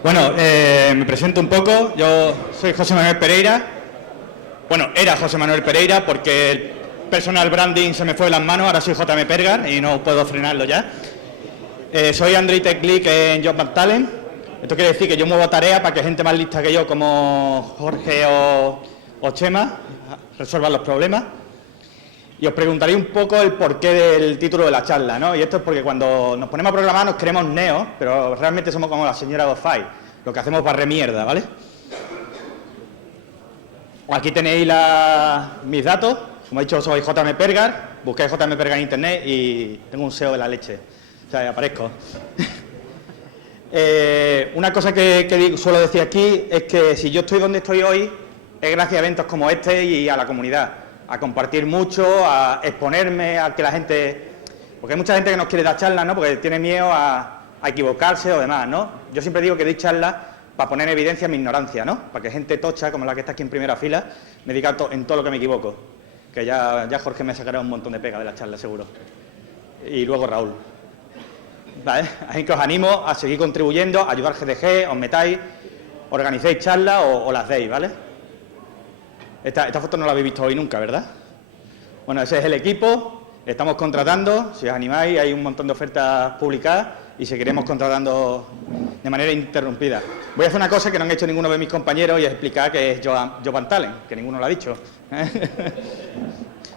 Bueno, me presento un poco. Yo soy José Manuel Pereira. Bueno, era José Manuel Pereira porque el personal branding se me fue de las manos. Ahora soy JM Pergar y no puedo frenarlo ya. Soy Android Tech Lead en Job Talent. Esto quiere decir que yo muevo tareas para que gente más lista que yo, como Jorge o Chema, resuelvan los problemas. Y os preguntaré un poco el porqué del título de la charla, ¿no? Y esto es porque cuando nos ponemos a programar nos creemos neos, pero realmente somos como la señora Dofai. Lo que hacemos es barrer mierda, ¿vale? Aquí tenéis mis datos. Como he dicho, soy JM Pergar. Busquéis JM Pergar en internet y tengo un SEO de la leche. O sea, aparezco. Una cosa que suelo decir aquí es que si yo estoy donde estoy hoy es gracias a eventos como este y a la comunidad. A compartir mucho, a exponerme, a que la gente... Porque hay mucha gente que nos quiere dar charlas, ¿no? Porque tiene miedo a equivocarse o demás, ¿no? Yo siempre digo que doy charlas para poner en evidencia mi ignorancia, ¿no? Para que gente tocha, como la que está aquí en primera fila, me diga en todo lo que me equivoco. Que ya Jorge me sacará un montón de pega de la charla, seguro. Y luego Raúl. ¿Vale? Así que os animo a seguir contribuyendo, a ayudar GDG, os metáis, organicéis charlas o las deis, ¿vale? Esta foto no la habéis visto hoy nunca, ¿verdad? Bueno, ese es el equipo, estamos contratando, si os animáis, hay un montón de ofertas publicadas y seguiremos contratando de manera interrumpida. Voy a hacer una cosa que no han hecho ninguno de mis compañeros y es explicar qué es Job Talent, que ninguno lo ha dicho.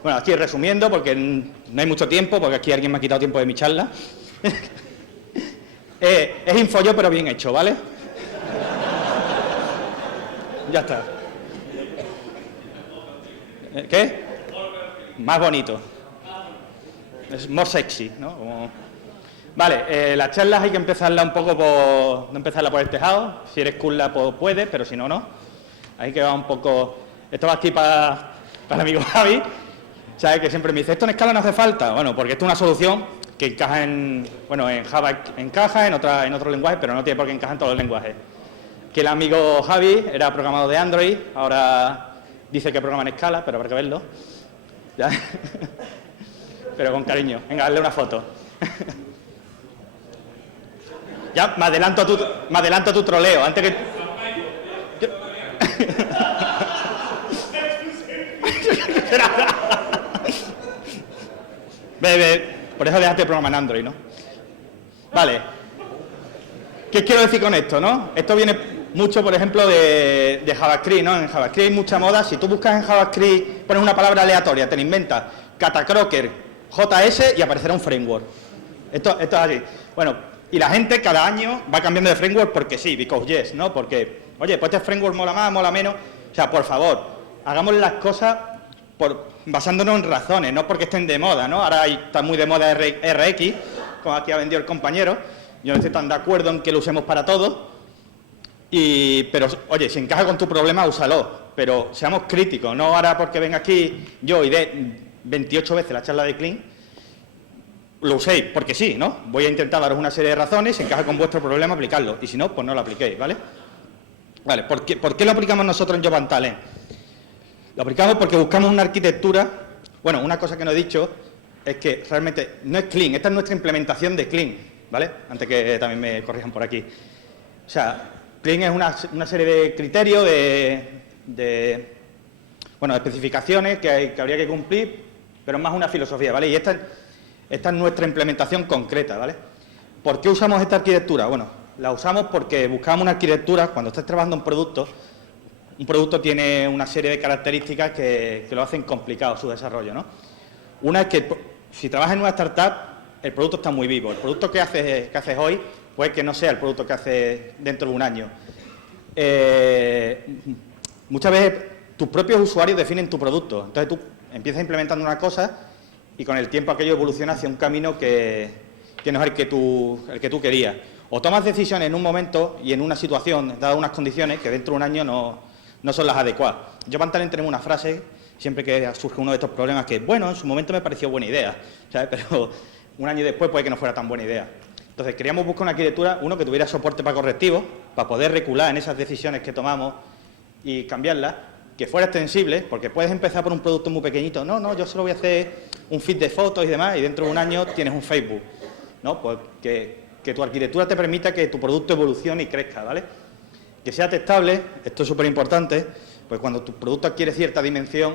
Bueno, aquí resumiendo, porque no hay mucho tiempo, porque aquí alguien me ha quitado tiempo de mi charla. Es InfoJob, pero bien hecho, ¿vale? Ya está. ¿Qué? Más bonito. Es más sexy, ¿no? Vale, las charlas hay que empezarla un poco no empezarla por el tejado. Si eres cool pues puedes, pero si no, no. Ahí que va un poco... Esto va aquí para el amigo Javi, ¿sabes? Que siempre me dice, ¿esto en Scala no hace falta? Bueno, porque esto es una solución que encaja en Java encaja, en otro lenguaje, pero no tiene por qué encajar en todos los lenguajes. Que el amigo Javi era programador de Android, ahora... Dice que programa en Scala, pero habrá que verlo. ¿Ya? Pero con cariño. Venga, hazle una foto. Ya, me adelanto a tu troleo. Antes que... Ve. Por eso dejaste el programa en Android, ¿no? Vale. ¿Qué quiero decir con esto, no? Esto viene... mucho, por ejemplo, de JavaScript, ¿no? En JavaScript hay mucha moda. Si tú buscas en JavaScript, pones una palabra aleatoria, te la inventas, Catacroker, JS y aparecerá un framework. Esto es así. Bueno, y la gente cada año va cambiando de framework porque sí, because yes, ¿no? Porque, oye, pues este framework mola más, mola menos. O sea, por favor, hagamos las cosas basándonos en razones, no porque estén de moda, ¿no? Ahora está muy de moda RX, como aquí ha vendido el compañero. Yo no estoy tan de acuerdo en que lo usemos para todo. Pero, oye, si encaja con tu problema, úsalo. Pero seamos críticos, no ahora porque venga aquí yo y dé 28 veces la charla de Clean, lo uséis, porque sí, ¿no? Voy a intentar daros una serie de razones, si encaja con vuestro problema, aplicarlo. Y si no, pues no lo apliquéis, ¿vale? Vale, ¿por qué lo aplicamos nosotros en Job Talent? Lo aplicamos porque buscamos una arquitectura... Bueno, una cosa que no he dicho es que realmente no es Clean, esta es nuestra implementación de Clean, ¿vale? Antes que también me corrijan por aquí. O sea... Clean es una serie de criterios, de especificaciones que habría que cumplir, pero es más una filosofía, ¿vale? Y esta es nuestra implementación concreta, ¿vale? ¿Por qué usamos esta arquitectura? Bueno, la usamos porque buscamos una arquitectura, cuando estás trabajando un producto tiene una serie de características que lo hacen complicado su desarrollo, ¿no? Una es que si trabajas en una startup, el producto está muy vivo. El producto que haces hoy puede que no sea el producto que haces dentro de un año. Muchas veces tus propios usuarios definen tu producto. Entonces tú empiezas implementando una cosa y con el tiempo aquello evoluciona hacia un camino que no es el que tú querías. O tomas decisiones en un momento y en una situación, dadas unas condiciones, que dentro de un año no son las adecuadas. Yo en Talent tenemos una frase, siempre que surge uno de estos problemas, que bueno, en su momento me pareció buena idea, ¿sabes? Pero un año después puede que no fuera tan buena idea. Entonces, queríamos buscar una arquitectura, que tuviera soporte para correctivos, para poder recular en esas decisiones que tomamos y cambiarlas, que fuera extensible, porque puedes empezar por un producto muy pequeñito. No, yo solo voy a hacer un feed de fotos y demás, y dentro de un año tienes un Facebook, ¿no? Pues que que tu arquitectura te permita que tu producto evolucione y crezca, ¿vale? Que sea testable, esto es súper importante, pues cuando tu producto adquiere cierta dimensión,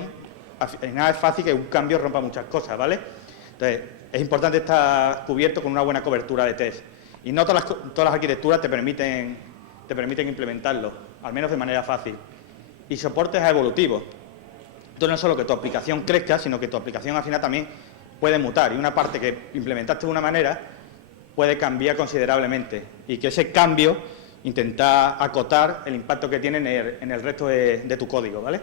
al final es fácil que un cambio rompa muchas cosas, ¿vale? Entonces, es importante estar cubierto con una buena cobertura de test. Y no todas las arquitecturas te permiten implementarlo, al menos de manera fácil. Y soportes a evolutivos. Esto no es solo que tu aplicación crezca, sino que tu aplicación al final también puede mutar. Y una parte que implementaste de una manera puede cambiar considerablemente. Y que ese cambio intentar acotar el impacto que tiene en el resto de tu código, ¿vale?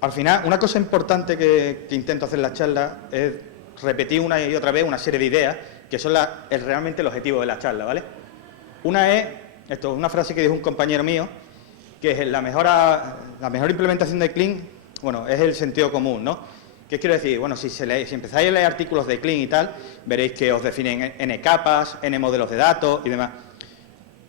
Al final, una cosa importante que intento hacer en la charla es repetir una y otra vez una serie de ideas que son realmente el objetivo de la charla, ¿vale? Una es, esto es una frase que dijo un compañero mío, que es la mejor implementación de Clean, bueno, es el sentido común, ¿no? ¿Qué quiero decir? Bueno, si empezáis a leer artículos de Clean y tal, veréis que os definen N capas, N modelos de datos y demás.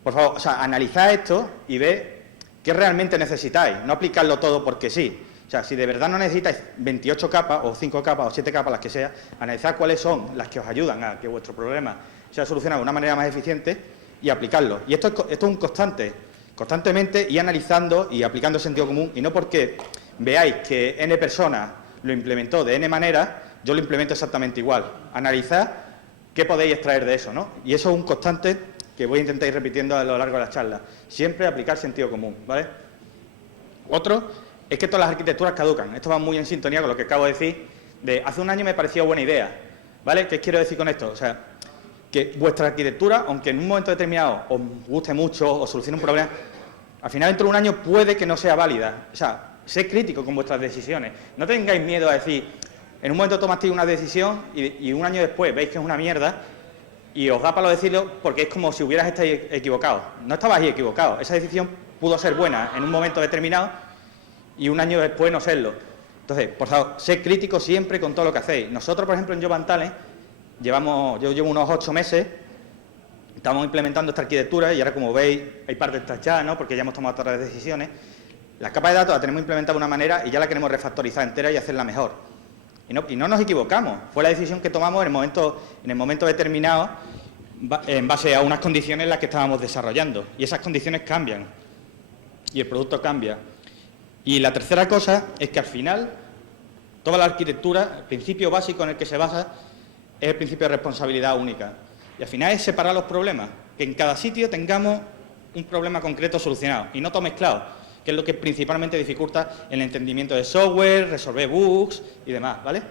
Por favor, o sea, analizad esto y ve qué realmente necesitáis, no aplicarlo todo porque sí. O sea, si de verdad no necesitáis 28 capas, o 5 capas, o 7 capas, las que sea, analizad cuáles son las que os ayudan a que vuestro problema sea solucionado de una manera más eficiente y aplicarlo. Y esto es un constantemente ir analizando y aplicando sentido común, y no porque veáis que N personas lo implementó de N manera, yo lo implemento exactamente igual. Analizad qué podéis extraer de eso, ¿no? Y eso es un constante que voy a intentar ir repitiendo a lo largo de las charlas. Siempre aplicar sentido común, ¿vale? Otro es que todas las arquitecturas caducan. Esto va muy en sintonía con lo que acabo de decir, de hace un año me pareció buena idea, ¿vale? ¿Qué quiero decir con esto? O sea, que vuestra arquitectura, aunque en un momento determinado os guste mucho o solucione un problema, al final dentro de un año puede que no sea válida. O sea, sed crítico con vuestras decisiones. No tengáis miedo a decir, en un momento tomasteis una decisión y un año después veis que es una mierda y os da palo decirlo porque es como si hubieras estado equivocado. No estabais equivocados. Esa decisión pudo ser buena en un momento determinado y un año después no serlo. Entonces, por favor, sed críticos siempre con todo lo que hacéis. Nosotros, por ejemplo, en Jovan Talent, yo llevo unos 8 meses, estamos implementando esta arquitectura y ahora, como veis, hay partes tachadas, ¿no? Porque ya hemos tomado todas las decisiones. Las capas de datos las tenemos implementadas de una manera y ya la queremos refactorizar entera y hacerla mejor. Y no nos equivocamos. Fue la decisión que tomamos en el momento determinado en base a unas condiciones en las que estábamos desarrollando. Y esas condiciones cambian. Y el producto cambia. Y la tercera cosa es que al final, toda la arquitectura, el principio básico en el que se basa, es el principio de responsabilidad única. Y al final es separar los problemas. Que en cada sitio tengamos un problema concreto solucionado. Y no todo mezclado, que es lo que principalmente dificulta el entendimiento de software, resolver bugs y demás, ¿vale?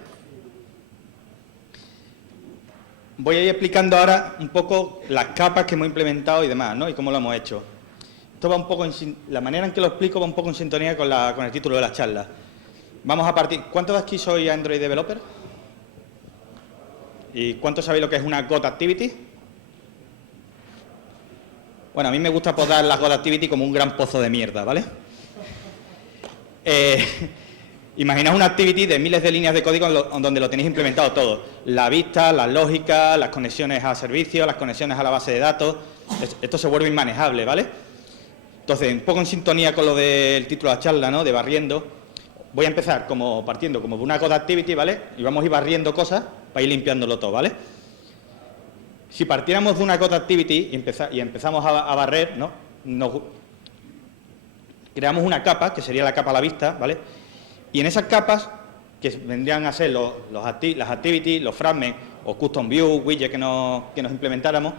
Voy a ir explicando ahora un poco las capas que hemos implementado y demás, ¿no? Y cómo lo hemos hecho. Esto va un poco la manera en que lo explico va un poco en sintonía con el título de la charla. Vamos a partir. ¿Cuántos de aquí sois Android Developer? ¿Y cuántos sabéis lo que es una God Activity? Bueno, a mí me gusta apodar las God Activity como un gran pozo de mierda, ¿vale? Imaginaos una activity de miles de líneas de código donde lo tenéis implementado todo. La vista, las lógicas, las conexiones a servicios, las conexiones a la base de datos. Esto se vuelve inmanejable, ¿vale? Entonces, un poco en sintonía con lo del título de la charla, ¿no? De barriendo. Voy a empezar partiendo como de una God Activity, ¿vale? Y vamos a ir barriendo cosas para ir limpiándolo todo, ¿vale? Si partiéramos de una God Activity y empezamos a barrer, ¿no? Creamos una capa, que sería la capa a la vista, ¿vale? Y en esas capas, que vendrían a ser las activities, los fragments o custom view, widgets que nos implementáramos,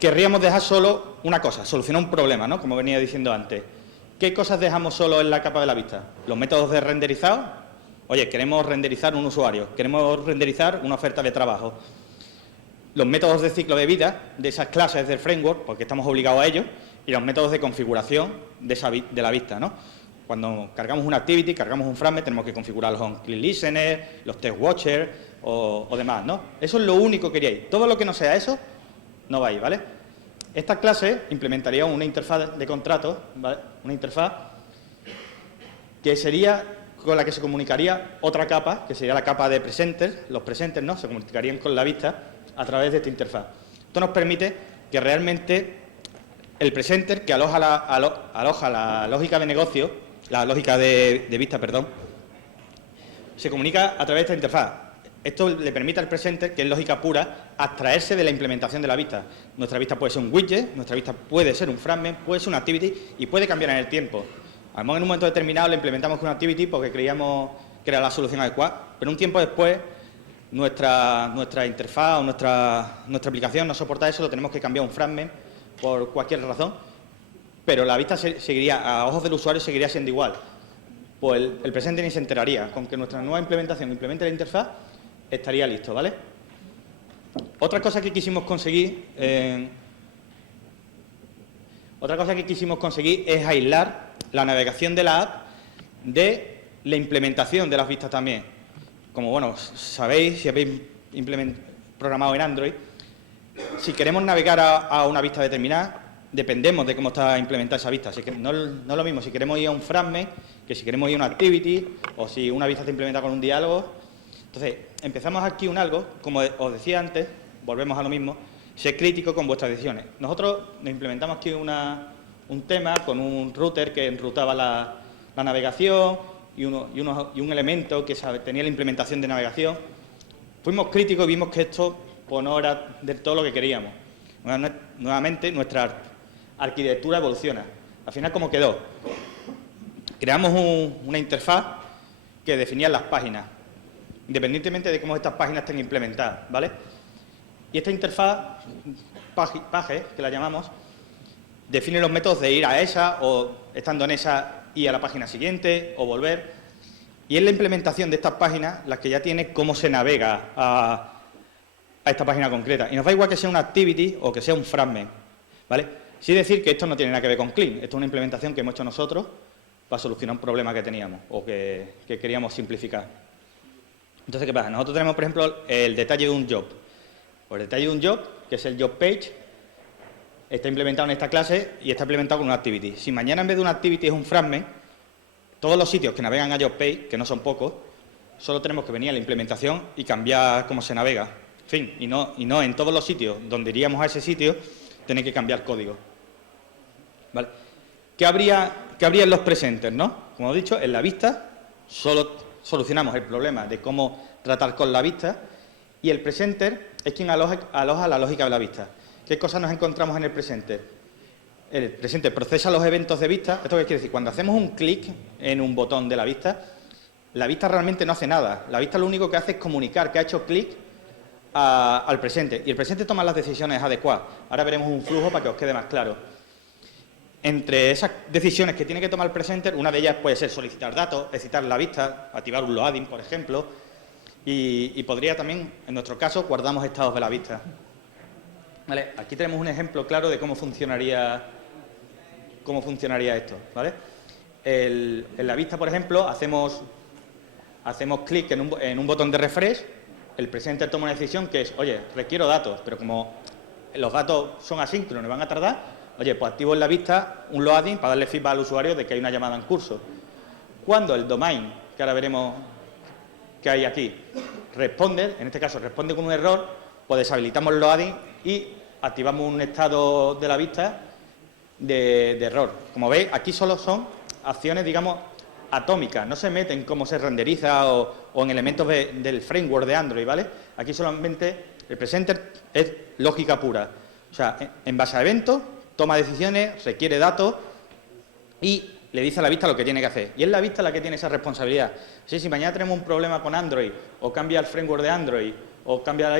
querríamos dejar solo una cosa, solucionar un problema, ¿no? Como venía diciendo antes. ¿Qué cosas dejamos solo en la capa de la vista? Los métodos de renderizado. Oye, queremos renderizar un usuario, queremos renderizar una oferta de trabajo. Los métodos de ciclo de vida de esas clases del framework, porque estamos obligados a ello, y los métodos de configuración de la vista, ¿no? Cuando cargamos una activity, cargamos un fragment, tenemos que configurar los on-click listeners, los test watchers o demás, ¿no? Eso es lo único que queríais. Todo lo que no sea eso, no vais, ¿vale? Esta clase implementaría una interfaz de contrato, ¿vale? Una interfaz que sería con la que se comunicaría otra capa, que sería la capa de presenters. Los presenters, ¿no? Se comunicarían con la vista a través de esta interfaz. Esto nos permite que realmente el presenter, que aloja la lógica de negocio, la lógica de vista, perdón, se comunica a través de esta interfaz. Esto le permite al presenter, que es lógica pura, abstraerse de la implementación de la vista. Nuestra vista puede ser un widget, nuestra vista puede ser un fragment, puede ser una activity y puede cambiar en el tiempo. A lo mejor en un momento determinado le implementamos con una activity porque creíamos que era la solución adecuada, pero un tiempo después nuestra interfaz o nuestra aplicación no soporta eso, lo tenemos que cambiar a un fragment por cualquier razón, pero la vista seguiría, a ojos del usuario, seguiría siendo igual. Pues el presenter ni se enteraría. Con que nuestra nueva implementación implemente la interfaz, estaría listo, ¿vale? Otra cosa que quisimos conseguir es aislar la navegación de la app de la implementación de las vistas también. Como, bueno, sabéis, si habéis programado en Android, si queremos navegar a una vista determinada, dependemos de cómo está implementada esa vista. Así que no es lo mismo si queremos ir a un fragment que si queremos ir a una activity o si una vista está implementada con un diálogo. Entonces, empezamos aquí un algo, como os decía antes, volvemos a lo mismo, ser crítico con vuestras decisiones. Nosotros nos implementamos aquí un tema con un router que enrutaba la navegación y un elemento que tenía la implementación de navegación. Fuimos críticos y vimos que esto pues, no era del todo lo que queríamos. Nuevamente, nuestra arquitectura evoluciona. Al final, ¿cómo quedó? Creamos una interfaz que definía las páginas, independientemente de cómo estas páginas estén implementadas, ¿vale? Y esta interfaz, page, que la llamamos, define los métodos de ir a esa o, estando en esa, ir a la página siguiente o volver. Y es la implementación de estas páginas las que ya tiene cómo se navega a esta página concreta. Y nos da igual que sea una activity o que sea un fragment, ¿vale? Sí decir que esto no tiene nada que ver con Clean. Esto es una implementación que hemos hecho nosotros para solucionar un problema que teníamos o que queríamos simplificar. Entonces, ¿qué pasa? Nosotros tenemos, por ejemplo, el detalle de un job. Pues el detalle de un job, que es el job page, está implementado en esta clase y está implementado con una activity. Si mañana en vez de una activity es un fragment, todos los sitios que navegan a job page, que no son pocos, solo tenemos que venir a la implementación y cambiar cómo se navega. En fin, y no en todos los sitios donde iríamos a ese sitio, tener que cambiar código. ¿Vale? ¿Qué habría en los presenters, no? Como he dicho, en la vista solo solucionamos el problema de cómo tratar con la vista y el presenter es quien aloja la lógica de la vista. ¿Qué cosas nos encontramos en el presenter? El presenter procesa los eventos de vista. ¿Esto qué quiere decir? Cuando hacemos un clic en un botón de la vista realmente no hace nada. La vista lo único que hace es comunicar que ha hecho clic al presenter. Y el presenter toma las decisiones adecuadas. Ahora veremos un flujo para que os quede más claro. Entre esas decisiones que tiene que tomar el presenter, una de ellas puede ser solicitar datos, excitar la vista, activar un loading, por ejemplo, y podría también, en nuestro caso, guardamos estados de la vista. ¿Vale? Aquí tenemos un ejemplo claro de cómo funcionaría esto, ¿vale? En la vista, por ejemplo, hacemos clic en un botón de refresh, el presenter toma una decisión que es, oye, requiero datos, pero como los datos son asíncronos y van a tardar, oye, pues activo en la vista un loading para darle feedback al usuario de que hay una llamada en curso. Cuando el domain, que ahora veremos que hay aquí, responde, en este caso responde con un error, pues deshabilitamos el loading y activamos un estado de la vista de error. Como veis, aquí solo son acciones, digamos, atómicas, no se mete en cómo se renderiza o en elementos del framework de Android, ¿vale? Aquí solamente el presenter es lógica pura. O sea, en base a eventos, toma decisiones, requiere datos y le dice a la vista lo que tiene que hacer. Y es la vista la que tiene esa responsabilidad. Así, si mañana tenemos un problema con Android, o cambia el framework de Android, o cambia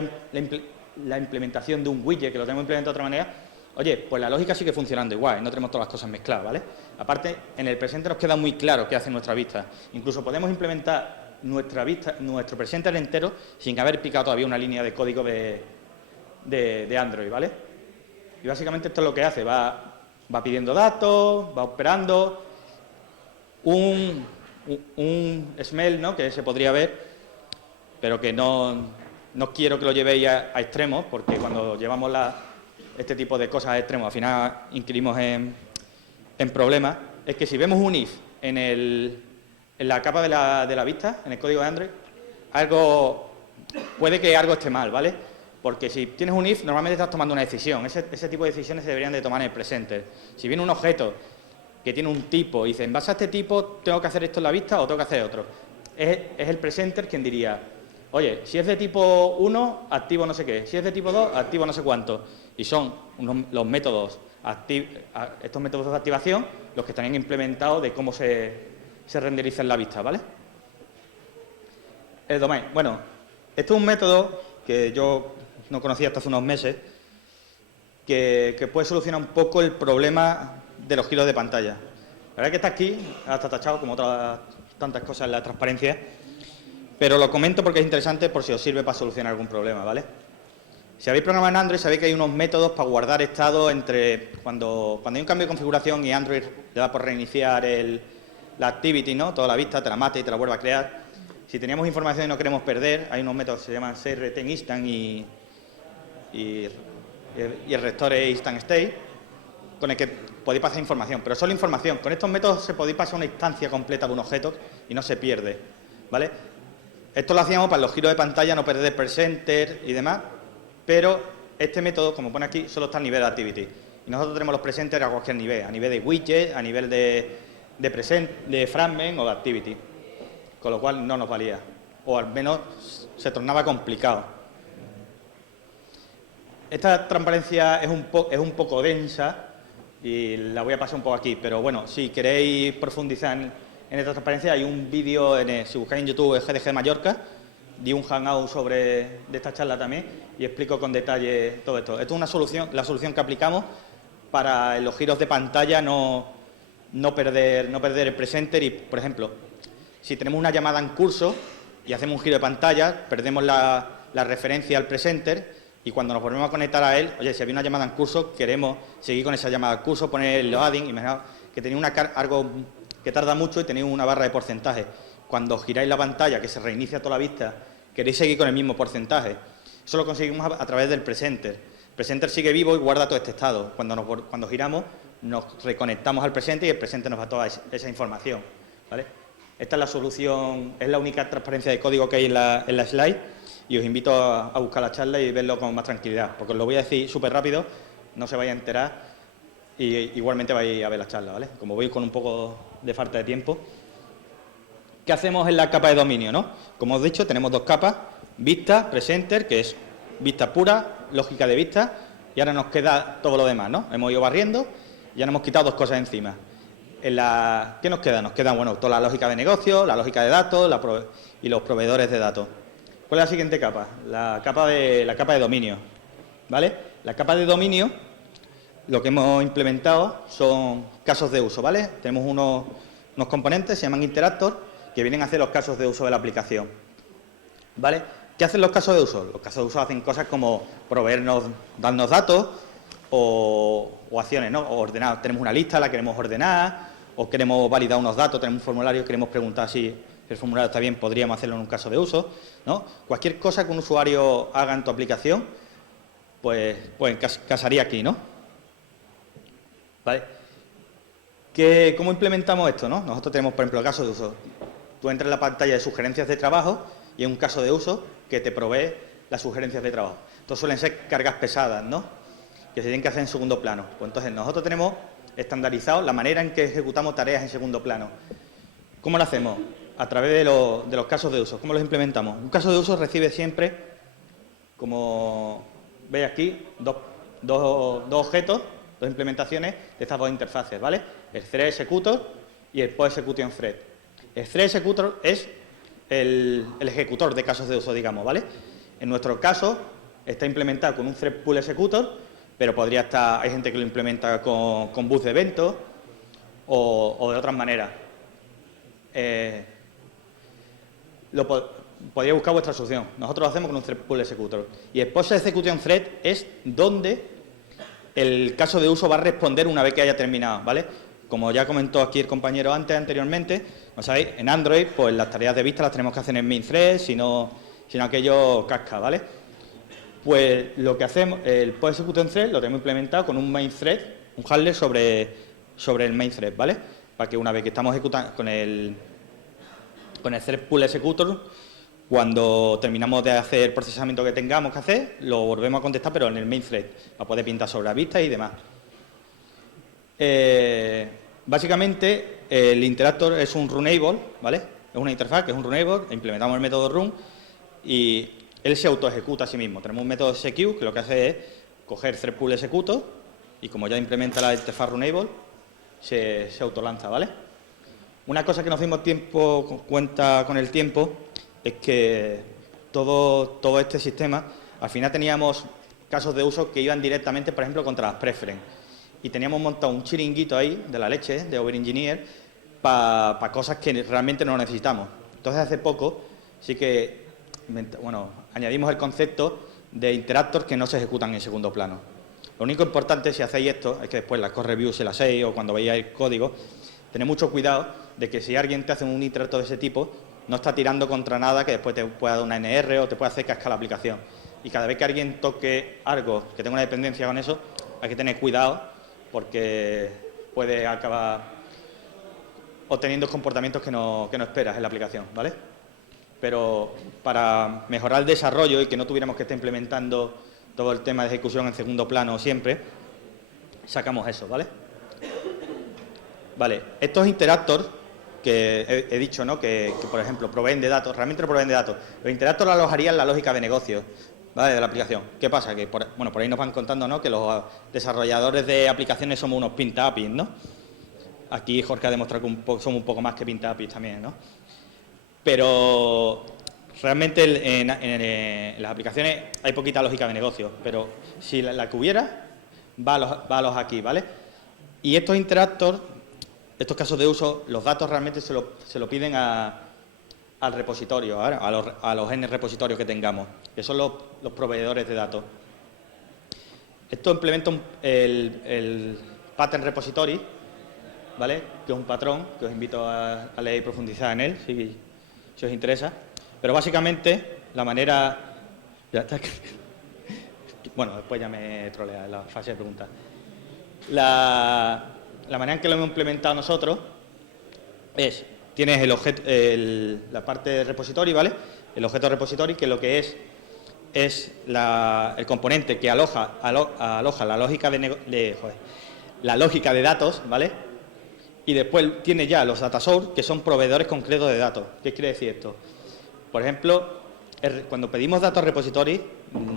la implementación de un widget, que lo tenemos implementado de otra manera, oye, pues la lógica sigue funcionando igual, no tenemos todas las cosas mezcladas, ¿vale? Aparte, en el presenter nos queda muy claro qué hace nuestra vista. Incluso podemos implementar nuestro presenter entero sin haber picado todavía una línea de código de Android, ¿vale? Y básicamente esto es lo que hace, va pidiendo datos, va operando un smell, ¿no?, que se podría ver, pero que no quiero que lo llevéis a extremos, porque cuando llevamos este tipo de cosas a extremos, al final incurrimos en problemas. Es que si vemos un if en la capa de la vista, en el código de Android, puede que algo esté mal, ¿vale? Porque si tienes un if, normalmente estás tomando una decisión. Ese tipo de decisiones se deberían de tomar en el presenter. Si viene un objeto que tiene un tipo y dice, en base a este tipo, ¿tengo que hacer esto en la vista o tengo que hacer otro? Es el presenter quien diría, oye, si es de tipo 1, activo no sé qué, si es de tipo 2, activo no sé cuánto. Y son los métodos, estos métodos de activación, los que están implementados de cómo se renderiza en la vista, ¿vale? El domain. Bueno, esto es un método que yo no conocía hasta hace unos meses, que puede solucionar un poco el problema de los giros de pantalla. La verdad es que está aquí, está tachado como otras tantas cosas en la transparencia, pero lo comento porque es interesante por si os sirve para solucionar algún problema, ¿vale? Si habéis programado en Android, sabéis que hay unos métodos para guardar estado entre cuando hay un cambio de configuración y Android le da por reiniciar la activity, ¿no? Toda la vista, te la mata y te la vuelve a crear. Si teníamos información y no queremos perder, hay unos métodos que se llaman retain instant y el restore instant state, con el que podéis pasar información, pero solo información. Con estos métodos se podéis pasar una instancia completa de un objeto y no se pierde, ¿vale? Esto lo hacíamos para los giros de pantalla, no perder presenter y demás, pero este método, como pone aquí, solo está a nivel de activity. Y nosotros tenemos los presenters a cualquier nivel, a nivel de widget, a nivel de fragment o de activity, con lo cual no nos valía, o al menos se tornaba complicado. Esta transparencia es un poco densa y la voy a pasar un poco aquí, pero bueno, si queréis profundizar en esta transparencia, hay un vídeo, si buscáis en YouTube, GDG de Mallorca, di un hangout de esta charla también y explico con detalle todo esto. Esto es una solución, la solución que aplicamos para los giros de pantalla no perder el presenter y, por ejemplo, si tenemos una llamada en curso y hacemos un giro de pantalla, perdemos la referencia al presenter y cuando nos volvemos a conectar a él, oye, si había una llamada en curso, queremos seguir con esa llamada en curso, poner el loading, imaginaos que tenéis algo que tarda mucho y tenéis una barra de porcentaje. Cuando giráis la pantalla, que se reinicia toda la vista, queréis seguir con el mismo porcentaje. Eso lo conseguimos a través del presenter. El presenter sigue vivo y guarda todo este estado. Cuando giramos, nos reconectamos al presenter y el presenter nos da toda esa información, ¿vale? Esta es la solución, es la única transparencia de código que hay en la slide y os invito a buscar la charla y verlo con más tranquilidad, porque os lo voy a decir súper rápido, no se vais a enterar y igualmente vais a ver la charla, ¿vale? Como veis con un poco de falta de tiempo. ¿Qué hacemos en la capa de dominio, no? Como os he dicho, tenemos dos capas, vista, presenter, que es vista pura, lógica de vista, y ahora nos queda todo lo demás, ¿no? Hemos ido barriendo y ya nos hemos quitado dos cosas encima. ¿Qué nos queda? Nos queda, bueno, toda la lógica de negocio, la lógica de datos y los proveedores de datos. ¿Cuál es la siguiente capa? La capa de dominio, ¿vale? La capa de dominio, lo que hemos implementado son casos de uso, ¿vale? Tenemos unos componentes, se llaman interactor, que vienen a hacer los casos de uso de la aplicación, ¿vale? ¿Qué hacen los casos de uso? Los casos de uso hacen cosas como darnos datos o acciones, ¿no? O ordenar. Tenemos una lista, la queremos ordenar, o queremos validar unos datos, tenemos un formulario, queremos preguntar si el formulario está bien, podríamos hacerlo en un caso de uso, ¿no? Cualquier cosa que un usuario haga en tu aplicación, pues casaría aquí, ¿no? ¿Vale? ¿Cómo implementamos esto, no? Nosotros tenemos, por ejemplo, el caso de uso. Tú entras en la pantalla de sugerencias de trabajo y es un caso de uso que te provee las sugerencias de trabajo. Estos suelen ser cargas pesadas, ¿no? Que se tienen que hacer en segundo plano. Pues entonces nosotros tenemos estandarizado la manera en que ejecutamos tareas en segundo plano. ¿Cómo lo hacemos? A través de los casos de uso. ¿Cómo los implementamos? Un caso de uso recibe siempre, como veis aquí, dos objetos, dos implementaciones de estas dos interfaces, ¿vale? El thread executor y el post execution thread. El thread executor es el ejecutor de casos de uso, digamos, ¿vale? En nuestro caso está implementado con un thread pool executor, pero hay gente que lo implementa con bus de eventos o de otras maneras. Podríais buscar vuestra solución. Nosotros lo hacemos con un thread pool executor. Y el post execution thread es donde el caso de uso va a responder una vez que haya terminado, ¿vale? Como ya comentó aquí el compañero anteriormente, ¿no sabéis? En Android, pues las tareas de vista las tenemos que hacer en main thread, si no aquello casca, ¿vale? Pues lo que hacemos, el post execution thread lo tenemos implementado con un main thread, un handler sobre el main thread, ¿vale? Para que una vez que estamos ejecutando con el thread pool executor, cuando terminamos de hacer el procesamiento que tengamos que hacer, lo volvemos a contestar, pero en el main thread, para poder pintar sobre la vista y demás. Básicamente, el interactor es un runable, ¿vale? Es una interfaz que es un runable, implementamos el método run y él se autoejecuta a sí mismo. Tenemos un método execute que lo que hace es coger thread-pool executo y como ya implementa la interfaz Runable, se autolanza, ¿vale? Una cosa que nos dimos cuenta con el tiempo es que todo este sistema, al final teníamos casos de uso que iban directamente, por ejemplo, contra las preference. Y teníamos montado un chiringuito ahí, de la leche, de Overengineer, para cosas que realmente no necesitamos. Entonces, hace poco sí que, bueno, añadimos el concepto de interactors que no se ejecutan en segundo plano. Lo único importante si hacéis esto es que después las core reviews se las hacéis o cuando veáis el código, tened mucho cuidado de que si alguien te hace un interactor de ese tipo, no está tirando contra nada que después te pueda dar una NR o te pueda hacer cascar la aplicación. Y cada vez que alguien toque algo que tenga una dependencia con eso, hay que tener cuidado porque puede acabar obteniendo comportamientos que no esperas en la aplicación, ¿vale? Pero para mejorar el desarrollo y que no tuviéramos que estar implementando todo el tema de ejecución en segundo plano siempre, sacamos eso, ¿vale? Vale, estos interactors que he dicho, ¿no? Que, por ejemplo, proveen de datos, realmente no proveen de datos. Los interactors alojarían la lógica de negocio, ¿vale? De la aplicación. ¿Qué pasa? Que, por ahí nos van contando, ¿no? Que los desarrolladores de aplicaciones somos unos pinta-APIs, ¿no? Aquí Jorge ha demostrado que somos un poco más que pinta-APIs también, ¿no? Pero realmente en las aplicaciones hay poquita lógica de negocio, pero si la que hubiera, va a los aquí, ¿vale? Y estos interactors, estos casos de uso, los datos realmente se lo piden al repositorio, ¿vale? a los N repositorios que tengamos, que son los proveedores de datos. Esto implementa el pattern repository, ¿vale? Que es un patrón que os invito a leer y profundizar en él, si os interesa. Pero básicamente, la manera... Ya está. Bueno, después ya me trolea en la fase de preguntas. La manera en que lo hemos implementado nosotros es, tienes el objeto, la parte de repository, ¿vale? El objeto repository, que lo que es el componente que aloja la lógica la lógica de datos, ¿vale? Y después tiene ya los data source, que son proveedores concretos de datos. ¿Qué quiere decir esto? Por ejemplo, cuando pedimos datos repository,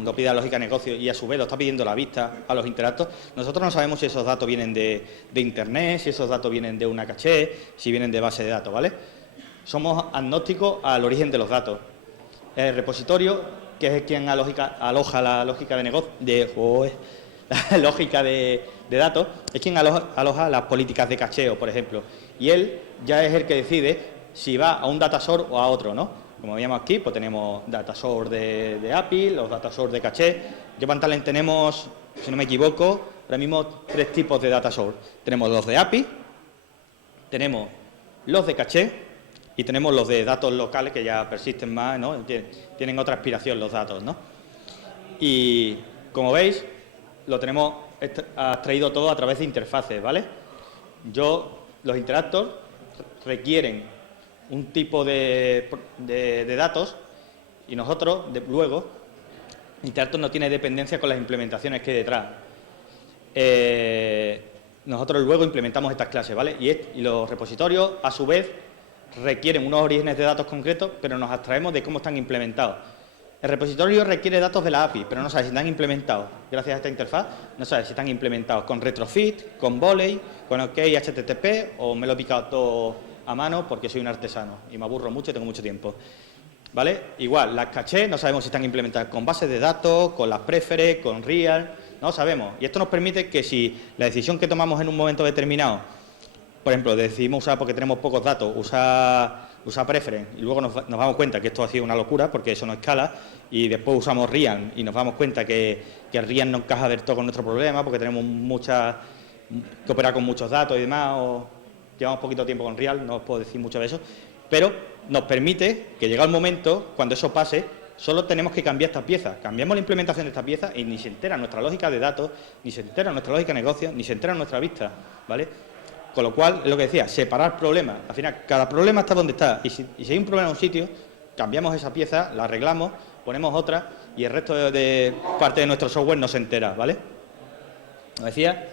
lo pide la lógica de negocio y a su vez lo está pidiendo la vista a los interactos, nosotros no sabemos si esos datos vienen de Internet, si esos datos vienen de una caché, si vienen de base de datos, ¿vale? Somos agnósticos al origen de los datos. El repositorio, que es quien aloja la lógica de negocio, la lógica de datos, es quien aloja las políticas de cacheo, por ejemplo. Y él ya es el que decide si va a un data source o a otro, ¿no? Como veíamos aquí, pues tenemos data source de API, los data source de caché. En Talent tenemos, si no me equivoco, ahora mismo 3 tipos de data source. Tenemos los de API, tenemos los de caché y tenemos los de datos locales que ya persisten más, ¿no? Tienen otra aspiración los datos, ¿no? Y como veis, lo tenemos extraído todo a través de interfaces, ¿vale? Los interactors requieren un tipo de datos y nosotros, luego, interactor no tiene dependencia con las implementaciones que hay detrás. Nosotros luego implementamos estas clases, ¿vale? Y los repositorios, a su vez, requieren unos orígenes de datos concretos, pero nos abstraemos de cómo están implementados. El repositorio requiere datos de la API, pero no sabe si están implementados, gracias a esta interfaz, no sabe si están implementados con retrofit, con volley, con OK HTTP o me lo he picado todo a mano porque soy un artesano y me aburro mucho y tengo mucho tiempo, ¿vale? Igual, las cachés no sabemos si están implementadas con bases de datos, con las preferences, con real, no sabemos. Y esto nos permite que si la decisión que tomamos en un momento determinado, por ejemplo, decidimos usar porque tenemos pocos datos, usar preference y luego nos damos cuenta que esto ha sido una locura porque eso no escala y después usamos real y nos damos cuenta que el real no encaja del todo con nuestro problema porque tenemos que operar con muchos datos y demás o llevamos poquito tiempo con real, no os puedo decir mucho de eso, pero nos permite que llega el momento, cuando eso pase, solo tenemos que cambiar esta pieza. Cambiamos la implementación de esta pieza y ni se entera nuestra lógica de datos, ni se entera nuestra lógica de negocio, ni se entera nuestra vista, ¿vale? Con lo cual, es lo que decía, separar problemas. Al final, cada problema está donde está. Y si hay un problema en un sitio, cambiamos esa pieza, la arreglamos, ponemos otra y el resto de parte de nuestro software no se entera, ¿vale? Os decía,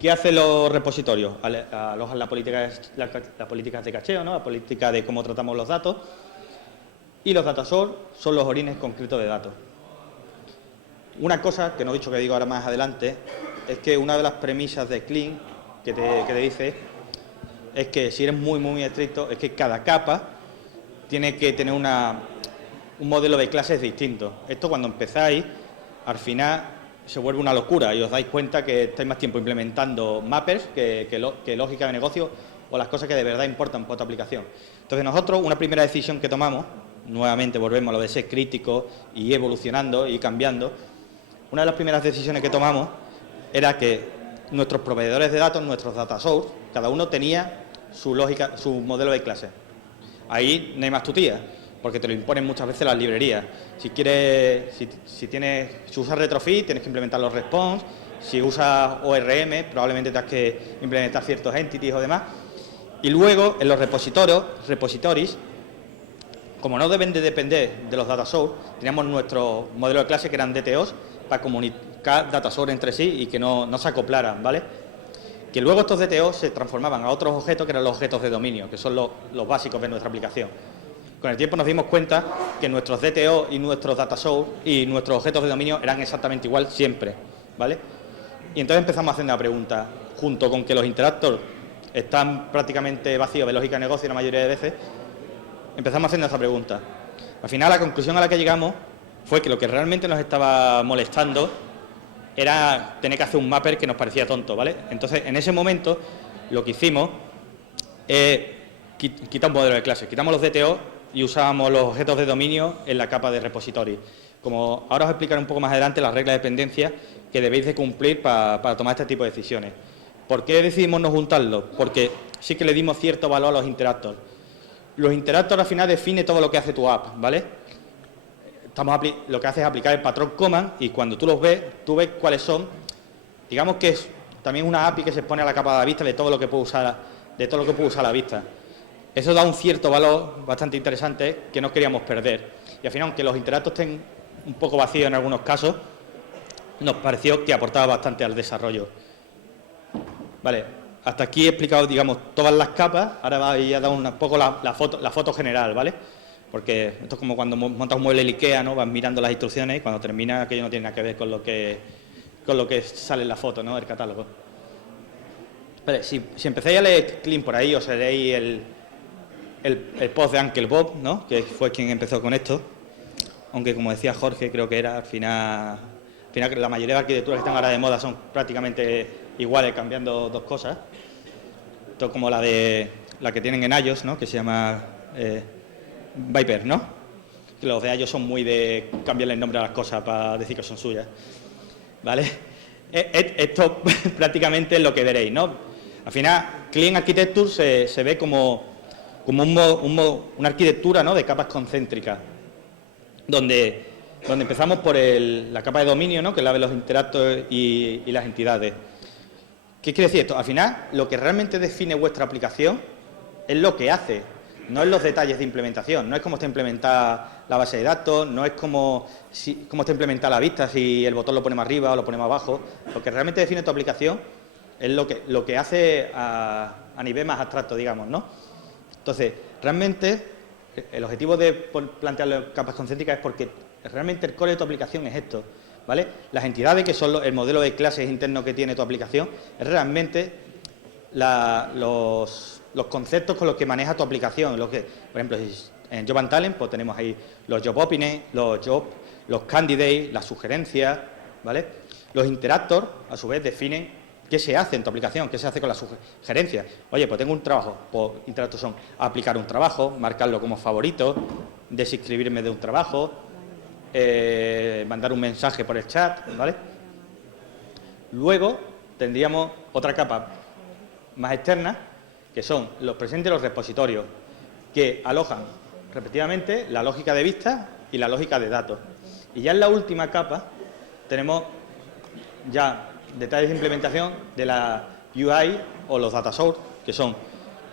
¿qué hacen los repositorios? Alojan las políticas de cacheo, ¿no? La política de cómo tratamos los datos y los data source son los orígenes concretos de datos. Una cosa que no he dicho, que digo ahora más adelante, es que una de las premisas de Clean que te dice es que si eres muy estricto, es que cada capa tiene que tener un modelo de clases distinto. Esto cuando empezáis, al final se vuelve una locura y os dais cuenta que estáis más tiempo implementando mappers que lógica de negocio o las cosas que de verdad importan para tu aplicación. Entonces nosotros, una primera decisión que tomamos, nuevamente volvemos a lo de ser crítico y evolucionando y cambiando, una de las primeras decisiones que tomamos era que nuestros proveedores de datos, nuestros data source, cada uno tenía su lógica, su modelo de clase. Ahí no hay más tutía, porque te lo imponen muchas veces las librerías. Si quieres, si usas retrofit, tienes que implementar los response. Si usas ORM, probablemente tengas que implementar ciertos entities o demás. Y luego, en los repositories, como no deben de depender de los data source, teníamos nuestro modelo de clase que eran DTOs para comunicar data source entre sí y que no se acoplaran, ¿vale? Que luego estos DTOs se transformaban a otros objetos que eran los objetos de dominio, que son los básicos de nuestra aplicación. Con el tiempo nos dimos cuenta que nuestros DTO y nuestros data source y nuestros objetos de dominio eran exactamente igual siempre, ¿vale? Y entonces empezamos a hacer una pregunta, junto con que los interactors están prácticamente vacíos de lógica de negocio la mayoría de veces, empezamos haciendo esa pregunta. Al final, la conclusión a la que llegamos fue que lo que realmente nos estaba molestando era tener que hacer un mapper que nos parecía tonto, ¿vale? Entonces, en ese momento, lo que hicimos es quitar un modelo de clase. Quitamos los DTO y usábamos los objetos de dominio en la capa de repository. Como ahora os explicaré un poco más adelante las reglas de dependencia que debéis de cumplir para tomar este tipo de decisiones. ¿Por qué decidimos no juntarlos? Porque sí que le dimos cierto valor a los interactors. Los interactors al final definen todo lo que hace tu app, ¿vale? Lo que hace es aplicar el patrón command y cuando tú los ves, tú ves cuáles son. Digamos que es también una API que se pone a la capa de la vista de todo lo que puede usar, la vista. Eso da un cierto valor bastante interesante que no queríamos perder. Y al final, aunque los interactos estén un poco vacíos en algunos casos, nos pareció que aportaba bastante al desarrollo. Vale, hasta aquí he explicado, digamos, todas las capas. Ahora voy a dar un poco la foto general, ¿vale? Porque esto es como cuando montas un mueble en IKEA, ¿no? Vas mirando las instrucciones y cuando termina aquello no tiene nada que ver con lo que sale en la foto, ¿no? El catálogo. Vale, si empezáis a leer Clean por ahí, os leéis el post de Uncle Bob, ¿no? Que fue quien empezó con esto. Aunque, como decía Jorge, creo que era al final la mayoría de arquitecturas que están ahora de moda son prácticamente iguales, cambiando dos cosas. Esto es como la que tienen en iOS, ¿no? Que se llama Viper, ¿no? Que los de iOS son muy de cambiarle el nombre a las cosas para decir que son suyas, ¿vale? Esto prácticamente es lo que veréis, ¿no? Al final, Clean Architecture se ve como una arquitectura, ¿no? De capas concéntricas, donde empezamos por la capa de dominio, ¿no? Que es la de los interactors y las entidades. ¿Qué quiere decir esto? Al final, lo que realmente define vuestra aplicación es lo que hace, no es los detalles de implementación, no es cómo está implementada la base de datos, no es cómo está implementada la vista, si el botón lo pone más arriba o lo pone más abajo. Lo que realmente define tu aplicación es lo que hace a nivel más abstracto, digamos, ¿no? Entonces, realmente, el objetivo de plantear las capas concéntricas es porque realmente el core de tu aplicación es esto, ¿vale? Las entidades, que son el modelo de clases interno que tiene tu aplicación, es realmente los conceptos con los que maneja tu aplicación. Por ejemplo, en Job and Talent, pues tenemos ahí los job openings, los candidates, las sugerencias, ¿vale? Los interactors, a su vez, definen qué se hace en tu aplicación, qué se hace con las sugerencias. Oye, pues tengo un trabajo, pues interactors son aplicar un trabajo, marcarlo como favorito, desinscribirme de un trabajo, mandar un mensaje por el chat, ¿vale? Luego tendríamos otra capa más externa, que son los presentes y los repositorios, que alojan respectivamente la lógica de vista y la lógica de datos. Y ya en la última capa tenemos ya detalles de implementación de la UI o los data source, que son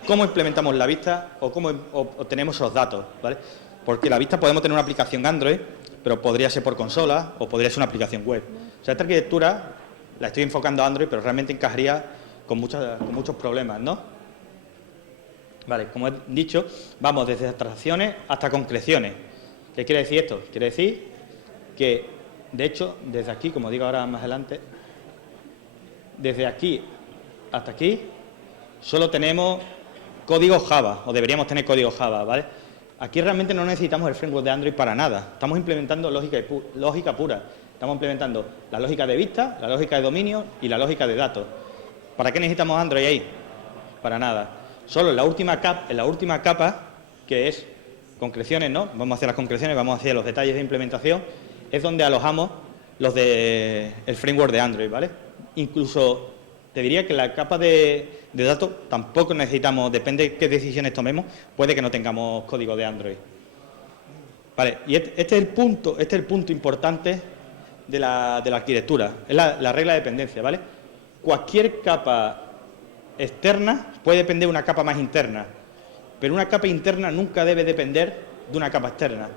cómo implementamos la vista o cómo obtenemos esos datos, ¿vale? Porque la vista podemos tener una aplicación Android, pero podría ser por consola o podría ser una aplicación web. O sea, esta arquitectura la estoy enfocando a Android, pero realmente encajaría con muchos problemas, ¿no? Vale, como he dicho, vamos desde abstracciones hasta concreciones. ¿Qué quiere decir esto? Quiere decir que, de hecho, desde aquí, como digo ahora más adelante, desde aquí hasta aquí, solo tenemos código Java, o deberíamos tener código Java, ¿vale? Aquí realmente no necesitamos el framework de Android para nada. Estamos implementando lógica pura. Estamos implementando la lógica de vista, la lógica de dominio y la lógica de datos. ¿Para qué necesitamos Android ahí? Para nada. Solo en la última capa, que es concreciones, ¿no? Vamos a hacer las concreciones, vamos a hacer los detalles de implementación, es donde alojamos los del framework de Android, ¿vale? Incluso te diría que la capa de datos tampoco necesitamos, depende de qué decisiones tomemos, puede que no tengamos código de Android. Vale, y este es el punto importante de la arquitectura, es la regla de dependencia, ¿vale? Cualquier capa externa puede depender de una capa más interna, pero una capa interna nunca debe depender de una capa externa.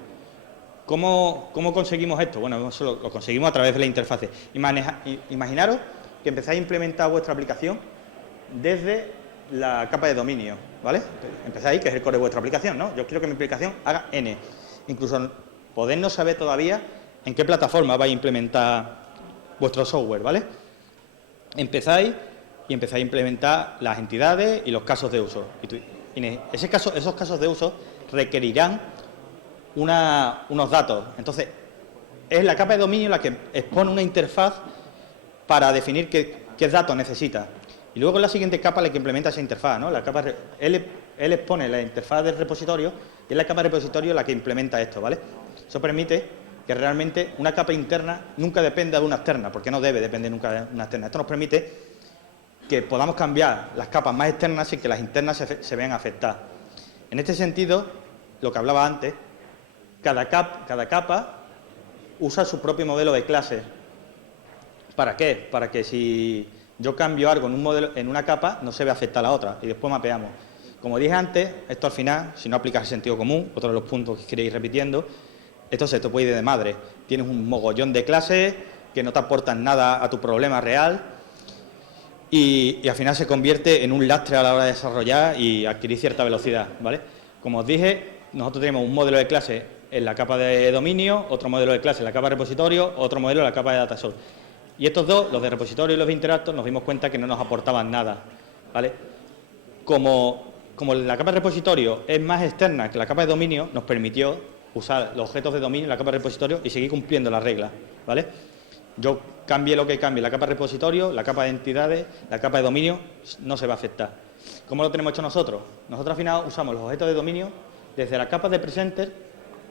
¿Cómo conseguimos esto? Bueno, eso lo conseguimos a través de la interfase. Imaginaros que empezáis a implementar vuestra aplicación desde la capa de dominio, ¿vale? Empezáis, que es el core de vuestra aplicación, ¿no? Yo quiero que mi aplicación haga N. Incluso podéis no saber todavía en qué plataforma vais a implementar vuestro software, ¿vale? Empezáis a implementar las entidades y los casos de uso. Esos casos de uso requerirán unos datos. Entonces, es la capa de dominio la que expone una interfaz para definir qué datos necesita. Y luego en la siguiente capa la que implementa esa interfaz, ¿no? Él expone la interfaz del repositorio y es la capa de repositorio la que implementa esto, ¿vale? Eso permite que realmente una capa interna nunca dependa de una externa, porque no debe depender nunca de una externa. Esto nos permite que podamos cambiar las capas más externas sin que las internas se vean afectadas. En este sentido, lo que hablaba antes, cada capa usa su propio modelo de clase. ¿Para qué? Para que si yo cambio algo en una capa, no se ve afectada a la otra y después mapeamos. Como dije antes, esto al final, si no aplicas el sentido común, otro de los puntos que queréis repitiendo, esto se te puede ir de madre. Tienes un mogollón de clases que no te aportan nada a tu problema real y al final se convierte en un lastre a la hora de desarrollar y adquirir cierta velocidad, ¿vale? Como os dije, nosotros tenemos un modelo de clase en la capa de dominio, otro modelo de clase en la capa de repositorio, otro modelo en la capa de data source. Y estos dos, los de repositorio y los de interactos, nos dimos cuenta que no nos aportaban nada, ¿vale? Como la capa de repositorio es más externa que la capa de dominio, nos permitió usar los objetos de dominio en la capa de repositorio y seguir cumpliendo las reglas, ¿vale? Yo cambie lo que cambie, la capa de repositorio, la capa de entidades, la capa de dominio, no se va a afectar. ¿Cómo lo tenemos hecho nosotros? Nosotros al final usamos los objetos de dominio desde la capa de presenter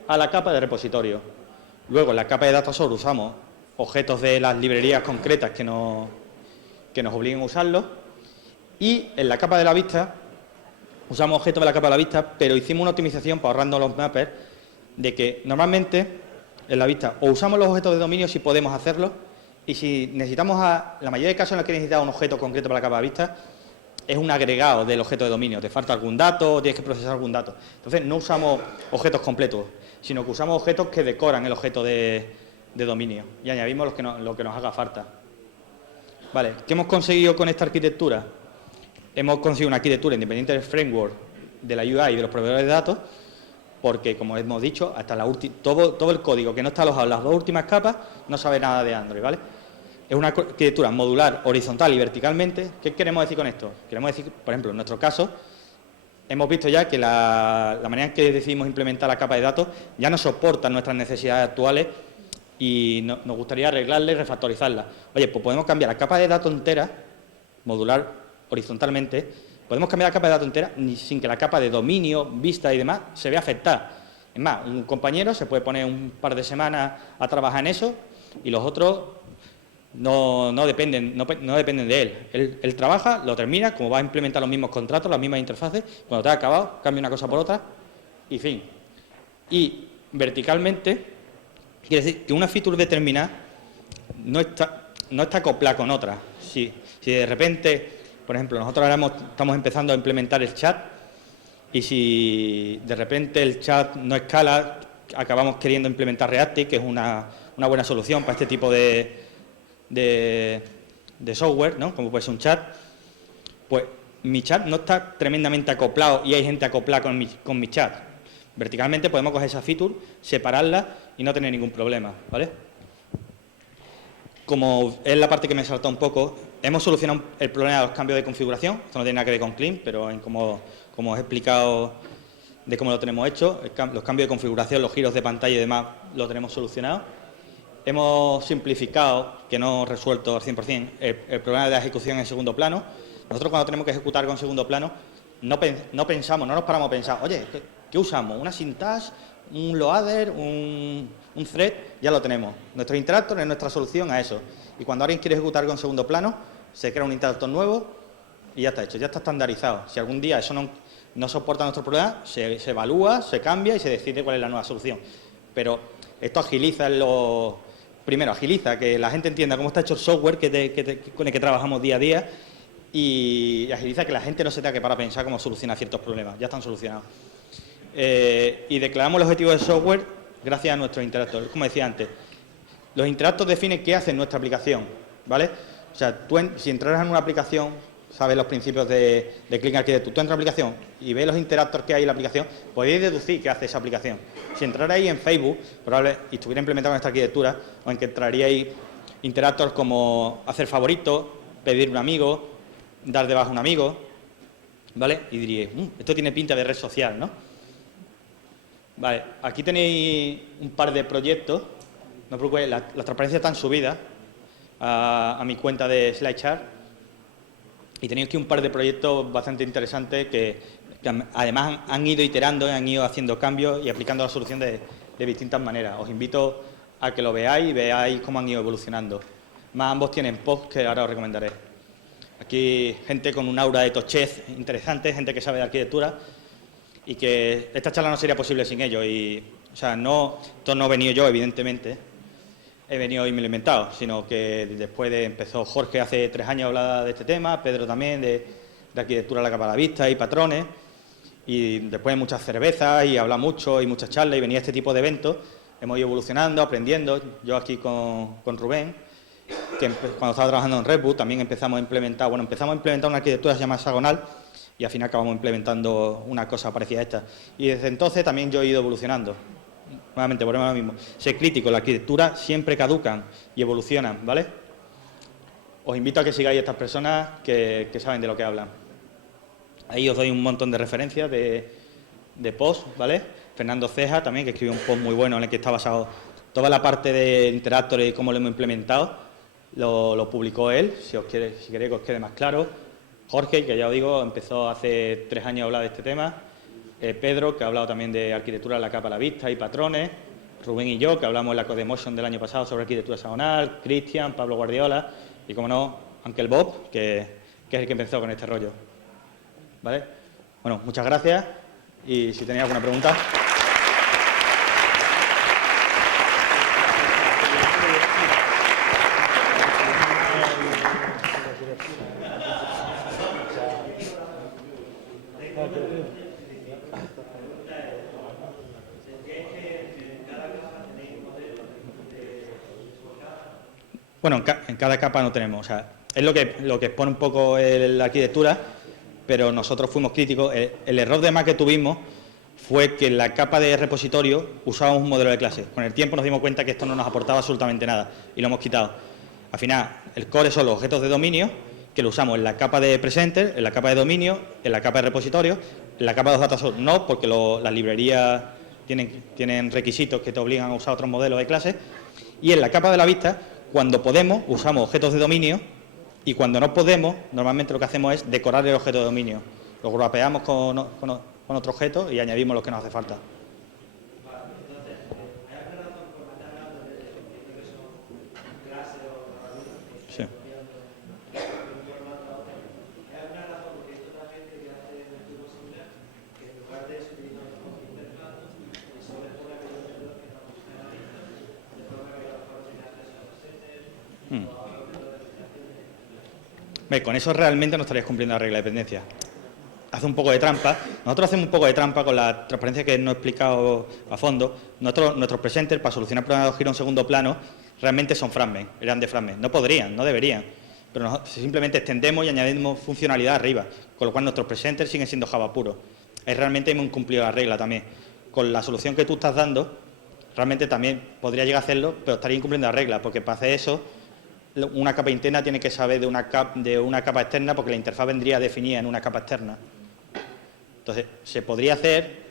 a la capa de repositorio. Luego en la capa de data source usamos objetos de las librerías concretas que nos obliguen a usarlos. Y en la capa de la vista usamos objetos de la capa de la vista, pero hicimos una optimización para ahorrando los mappers de que normalmente en la vista o usamos los objetos de dominio si podemos hacerlo y si necesitamos, la mayoría de casos en los que necesitamos un objeto concreto para la capa de vista es un agregado del objeto de dominio, te falta algún dato o tienes que procesar algún dato. Entonces no usamos objetos completos, sino que usamos objetos que decoran el objeto de dominio y añadimos lo que nos haga falta. Vale, ¿qué hemos conseguido con esta arquitectura? Hemos conseguido una arquitectura independiente del framework, de la UI y de los proveedores de datos, porque, como hemos dicho, hasta todo el código que no está alojado en las dos últimas capas no sabe nada de Android, ¿vale? Es una arquitectura modular, horizontal y verticalmente. ¿Qué queremos decir con esto? Queremos decir, por ejemplo, en nuestro caso, hemos visto ya que la manera en que decidimos implementar la capa de datos ya no soporta nuestras necesidades actuales y nos gustaría arreglarla y refactorizarla. Oye, pues podemos cambiar la capa de datos entera, modular horizontalmente, podemos cambiar la capa de datos entera sin que la capa de dominio, vista y demás se vea afectada. Es más, un compañero se puede poner un par de semanas a trabajar en eso y los otros no dependen de él. Él trabaja, lo termina, como va a implementar los mismos contratos, las mismas interfaces, cuando te ha acabado, cambia una cosa por otra y fin. Y verticalmente, quiere decir que una feature determinada no está acoplada con otra. Si de repente, por ejemplo, nosotros ahora estamos empezando a implementar el chat y si de repente el chat no escala, acabamos queriendo implementar Reactive, que es una buena solución para este tipo de software, ¿no? Como puede ser un chat, pues mi chat no está tremendamente acoplado y hay gente acoplada con mi chat. Verticalmente podemos coger esa feature, separarla y no tener ningún problema, ¿vale? Como es la parte que me salta un poco, hemos solucionado el problema de los cambios de configuración. Esto no tiene nada que ver con Clean, pero como os he explicado de cómo lo tenemos hecho, los cambios de configuración, los giros de pantalla y demás, lo tenemos solucionado. Hemos simplificado, que no resuelto al 100%, el problema de la ejecución en segundo plano. Nosotros cuando tenemos que ejecutar con segundo plano, no pensamos, no nos paramos a pensar, oye, ¿qué usamos? ¿Una syntax? ¿Un loader? ¿Un thread? Ya lo tenemos. Nuestro interactor es nuestra solución a eso. Y cuando alguien quiere ejecutar con segundo plano, se crea un interactor nuevo y ya está hecho, ya está estandarizado. Si algún día eso no soporta nuestro problema, se evalúa, se cambia y se decide cuál es la nueva solución. Pero esto agiliza primero, agiliza que la gente entienda cómo está hecho el software con el que trabajamos día a día y agiliza que la gente no se tenga que parar a pensar cómo solucionar ciertos problemas. Ya están solucionados. Y declaramos los objetivos del software gracias a nuestros interactores. Como decía antes, los interactores definen qué hace nuestra aplicación, ¿vale? O sea, si entraras en una aplicación, sabes los principios de Clean Architecture. Tú entras en una aplicación y ves los interactores que hay en la aplicación, podéis deducir qué hace esa aplicación. Si entrarais en Facebook y estuviera implementado en esta arquitectura, os encontraríais interactores como hacer favoritos, pedir un amigo, dar de baja a un amigo, ¿vale? Y diríais, esto tiene pinta de red social, ¿no? Vale, aquí tenéis un par de proyectos, no os preocupéis, las transparencias están subidas a mi cuenta de SlideChart y tenéis aquí un par de proyectos bastante interesantes que además han ido iterando, han ido haciendo cambios y aplicando la solución de distintas maneras. Os invito a que lo veáis y veáis cómo han ido evolucionando. Más ambos tienen posts que ahora os recomendaré. Aquí gente con un aura de tochez interesante, gente que sabe de arquitectura y que esta charla no sería posible sin ellos. O sea, esto no he venido yo, evidentemente, he venido y me lo he inventado, sino que después empezó Jorge hace 3 años a hablar de este tema, Pedro también, de arquitectura a la capa a la vista y patrones, y después de muchas cervezas y hablar mucho y muchas charlas y venía este tipo de eventos, hemos ido evolucionando, aprendiendo. Yo aquí con Rubén, que cuando estaba trabajando en Redwood también empezamos a implementar una arquitectura que se llama hexagonal y al final acabamos implementando una cosa parecida a esta. Y desde entonces también yo he ido evolucionando. Nuevamente, volvemos a lo mismo. Ser crítico, la arquitectura siempre caducan y evolucionan, ¿vale? Os invito a que sigáis a estas personas que saben de lo que hablan. Ahí os doy un montón de referencias de posts, ¿vale? Fernando Ceja también, que escribió un post muy bueno en el que está basado toda la parte de Interactor y cómo lo hemos implementado, lo publicó él, si queréis que os quede más claro. Jorge, que ya os digo, empezó hace 3 años a hablar de este tema. Pedro, que ha hablado también de arquitectura a la capa a la vista y patrones. Rubén y yo, que hablamos en la Codemotion del año pasado sobre arquitectura hexagonal. Cristian, Pablo Guardiola y, como no, Uncle Bob, que es el que empezó con este rollo. ¿Vale? Bueno, muchas gracias y si tenéis alguna pregunta. Bueno, en cada capa no tenemos, o sea, es lo que expone un poco la arquitectura, pero nosotros fuimos críticos. El error de más que tuvimos fue que en la capa de repositorio usábamos un modelo de clase. Con el tiempo nos dimos cuenta que esto no nos aportaba absolutamente nada y lo hemos quitado. Al final, el core son los objetos de dominio, que lo usamos en la capa de presenter, en la capa de dominio, en la capa de repositorio, en la capa de los data source no, porque las librerías tienen requisitos que te obligan a usar otros modelos de clase, y en la capa de la vista, cuando podemos, usamos objetos de dominio, y cuando no podemos, normalmente lo que hacemos es decorar el objeto de dominio. Lo wrapeamos con otro objeto y añadimos lo que nos hace falta. Sí. Con eso realmente no estarías cumpliendo la regla de dependencia. Hace un poco de trampa. Nosotros hacemos un poco de trampa con la transparencia que no he explicado a fondo. Nuestros presenters, para solucionar problemas de giro en segundo plano, realmente son fragments, eran de fragments. No podrían, no deberían. Pero simplemente extendemos y añadimos funcionalidad arriba, con lo cual nuestros presenters siguen siendo Java puro. Realmente hemos incumplido la regla también. con la solución que tú estás dando, realmente también podría llegar a hacerlo, pero estaría incumpliendo la regla, porque para hacer eso, una capa interna tiene que saber de una capa externa, porque la interfaz vendría definida en una capa externa. Entonces, se podría hacer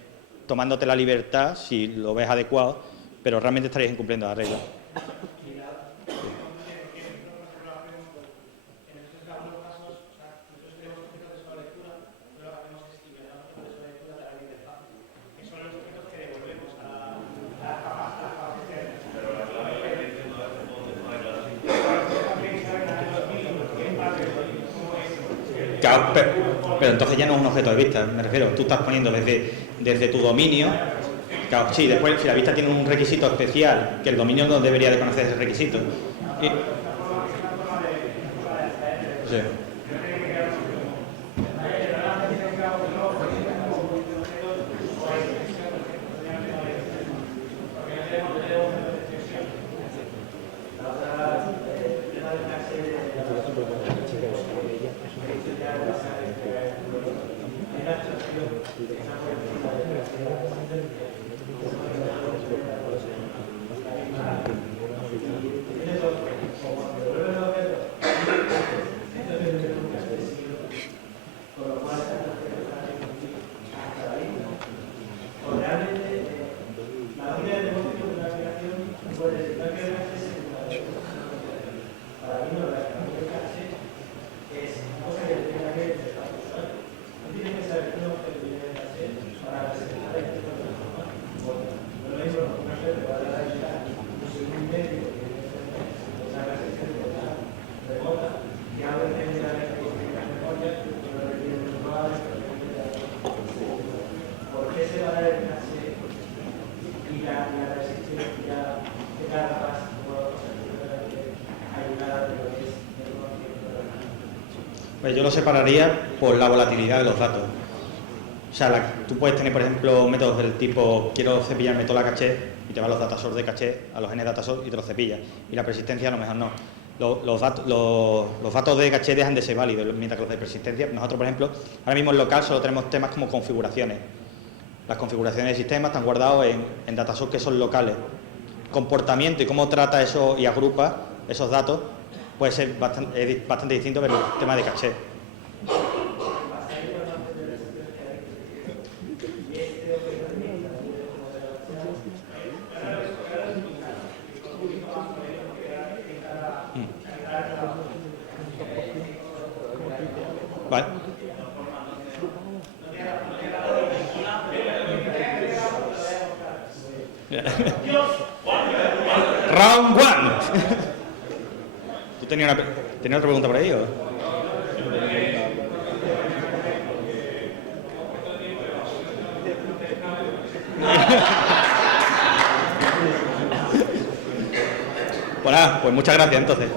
tomándote la libertad, si lo ves adecuado, pero realmente estarías incumpliendo la regla. Claro, pero entonces ya no es un objeto de vista, me refiero, tú estás poniendo desde tu dominio, claro, sí, después si la vista tiene un requisito especial, que el dominio no debería de conocer ese requisito. Sí. Pues yo lo separaría por la volatilidad de los datos. O sea, tú puedes tener, por ejemplo, métodos del tipo quiero cepillarme toda la caché y te va los datasort de caché a los n-datasort y te los cepillas. Y la persistencia a lo mejor no. Los datos de caché dejan de ser válidos, mientras que los de persistencia, nosotros, por ejemplo, ahora mismo en local solo tenemos temas como configuraciones. Las configuraciones del sistema están guardados en datasort que son locales. Comportamiento y cómo trata eso y agrupa esos datos puede ser bastante distinto del tema de caché. Vale. Round one. ¿Tú tenías otra pregunta por ahí o? Pues nada, pues muchas gracias entonces.